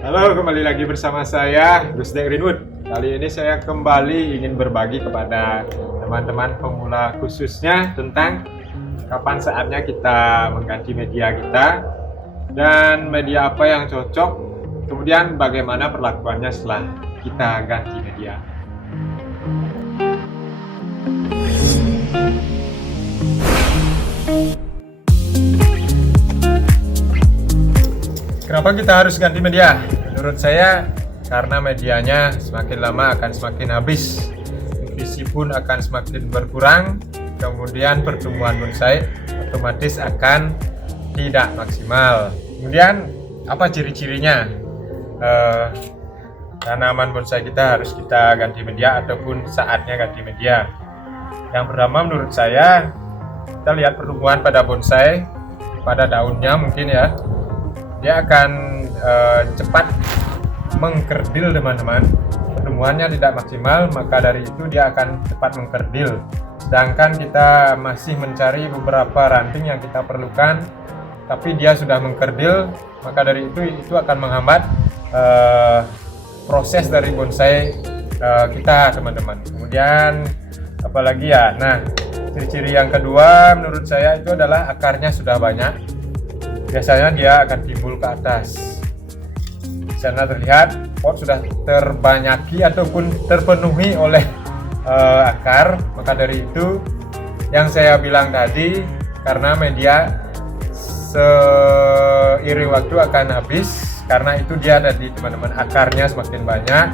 Halo, kembali lagi bersama saya, Gus Dek Greenwood. Kali ini saya kembali ingin berbagi kepada teman-teman pemula khususnya tentang kapan saatnya kita mengganti media kita dan media apa yang cocok, kemudian bagaimana perlakuannya setelah kita ganti media. Kenapa kita harus ganti media? Menurut saya, karena medianya semakin lama akan semakin habis, nutrisi pun akan semakin berkurang, kemudian pertumbuhan bonsai otomatis akan tidak maksimal. Kemudian apa ciri-cirinya? Tanaman bonsai kita harus kita ganti media ataupun saatnya ganti media. Yang pertama menurut saya, kita lihat pertumbuhan pada bonsai, pada daunnya mungkin ya, dia akan cepat mengkerdil teman-teman. Pertumbuhannya tidak maksimal, maka dari itu dia akan cepat mengkerdil. Sedangkan kita masih mencari beberapa ranting yang kita perlukan, tapi dia sudah mengkerdil, maka dari itu akan menghambat proses dari bonsai kita teman-teman. Kemudian apalagi ya, nah ciri-ciri yang kedua menurut saya itu adalah akarnya sudah banyak. Biasanya dia akan timbul ke atas. Di sana terlihat pot sudah terbanyaki ataupun terpenuhi oleh akar. Maka dari itu yang saya bilang tadi, karena media seiring waktu akan habis, karena itu dia tadi teman-teman, akarnya semakin banyak,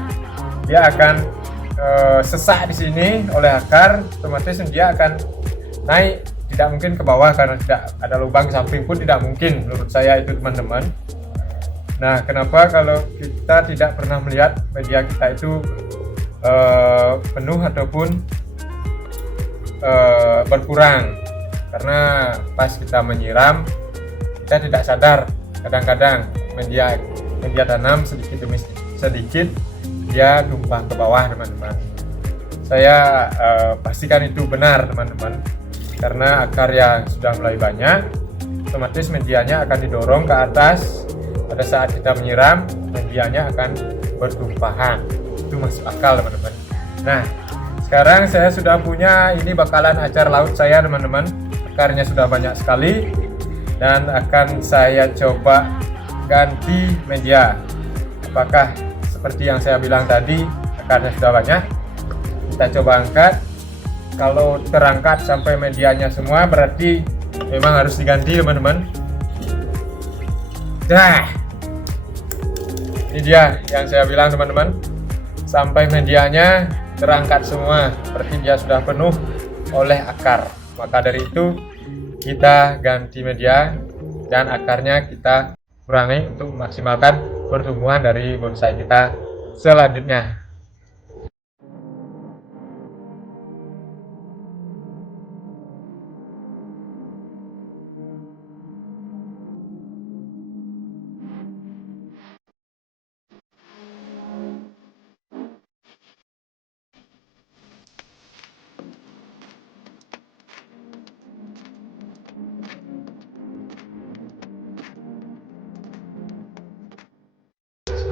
dia akan sesak di sini oleh akar, otomatis dia akan naik. Tidak mungkin ke bawah karena tidak ada lubang samping pun tidak mungkin menurut saya itu teman-teman. Nah, kenapa kalau kita tidak pernah melihat media kita itu penuh ataupun berkurang? Karena pas kita menyiram kita tidak sadar, kadang-kadang media tanam sedikit demi sedikit dia tumpah ke bawah teman-teman. Saya pastikan itu benar teman-teman. Karena akar yang sudah mulai banyak, otomatis medianya akan didorong ke atas. Pada saat kita menyiram, medianya akan bertumpahan. Itu masuk akal teman-teman. Nah, sekarang saya sudah punya, ini bakalan acar laut saya teman-teman. Akarnya sudah banyak sekali dan akan saya coba ganti media. Apakah seperti yang saya bilang tadi, akarnya sudah banyak? Kita coba angkat. Kalau terangkat sampai medianya semua berarti memang harus diganti teman-teman. Nah, ini dia yang saya bilang teman-teman, sampai medianya terangkat semua berarti dia sudah penuh oleh akar. Maka dari itu kita ganti media dan akarnya kita kurangi untuk memaksimalkan pertumbuhan dari bonsai kita selanjutnya.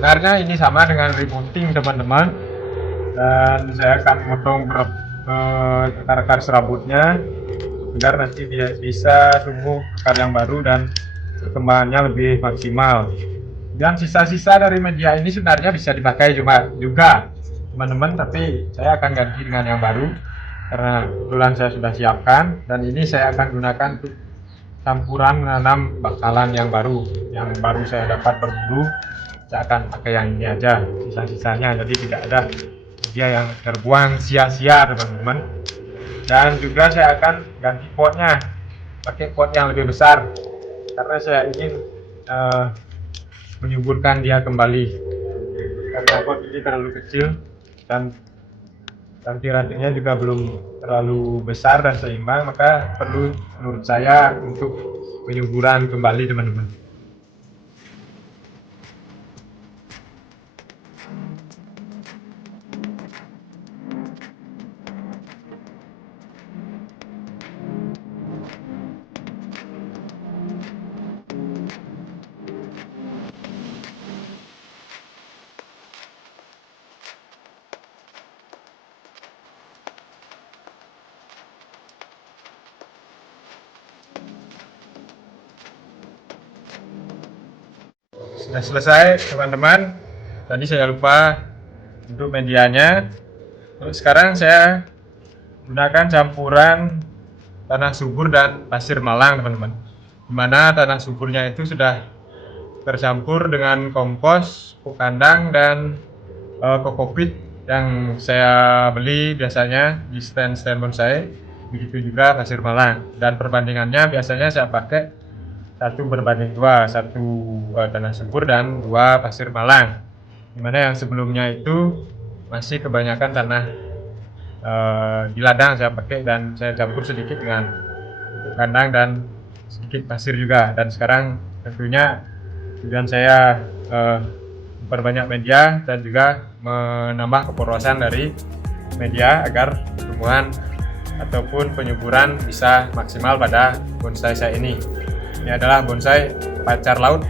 Sebenarnya ini sama dengan rebooting teman-teman, dan saya akan memotong akar-akar serabutnya agar nanti dia bisa tumbuh akar yang baru dan perkembangannya lebih maksimal. Dan sisa-sisa dari media ini sebenarnya bisa dipakai juga teman-teman, tapi saya akan ganti dengan yang baru karena kebetulan saya sudah siapkan, dan ini saya akan gunakan untuk campuran menanam bakalan yang baru saya dapat berburu. Saya akan pakai yang ini aja, sisa-sisanya, jadi tidak ada media yang terbuang sia-sia teman-teman. Dan juga saya akan ganti potnya, pakai pot yang lebih besar karena saya ingin menyuburkan dia kembali. Karena pot ini terlalu kecil dan ranting-rantingnya juga belum terlalu besar dan seimbang, maka perlu menurut saya untuk penyuburan kembali teman-teman. sudah selesai teman-teman. Tadi saya lupa untuk medianya. Terus sekarang saya gunakan campuran tanah subur dan pasir malang teman-teman, dimana tanah suburnya itu sudah tercampur dengan kompos, pupuk kandang dan kokopit yang saya beli biasanya di stand-stand bonsai. Begitu juga pasir malang, dan perbandingannya biasanya saya pakai 1:2, 1 tanah subur dan 2 pasir malang, dimana yang sebelumnya itu masih kebanyakan tanah di ladang saya pakai, dan saya campur sedikit dengan pupuk kandang dan sedikit pasir juga. Dan sekarang tentunya tujuan saya memperbanyak media dan juga menambah keporosan dari media agar tumbuhan ataupun penyuburan bisa maksimal pada bonsai saya ini. Ini adalah bonsai pacar laut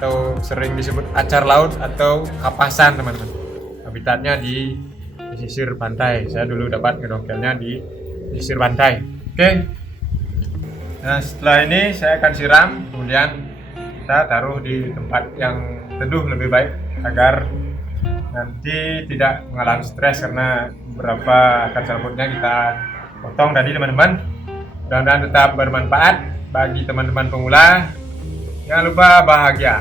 atau sering disebut acar laut atau kapasan teman-teman. Habitatnya di pesisir pantai. Saya dulu dapat ngedongkelnya di pesisir pantai. Oke. Nah, setelah ini saya akan siram, kemudian kita taruh di tempat yang teduh lebih baik agar nanti tidak mengalami stres karena beberapa akar serbuknya kita potong tadi teman-teman. Mudah-mudahan tetap bermanfaat bagi teman-teman pemula. Jangan lupa bahagia.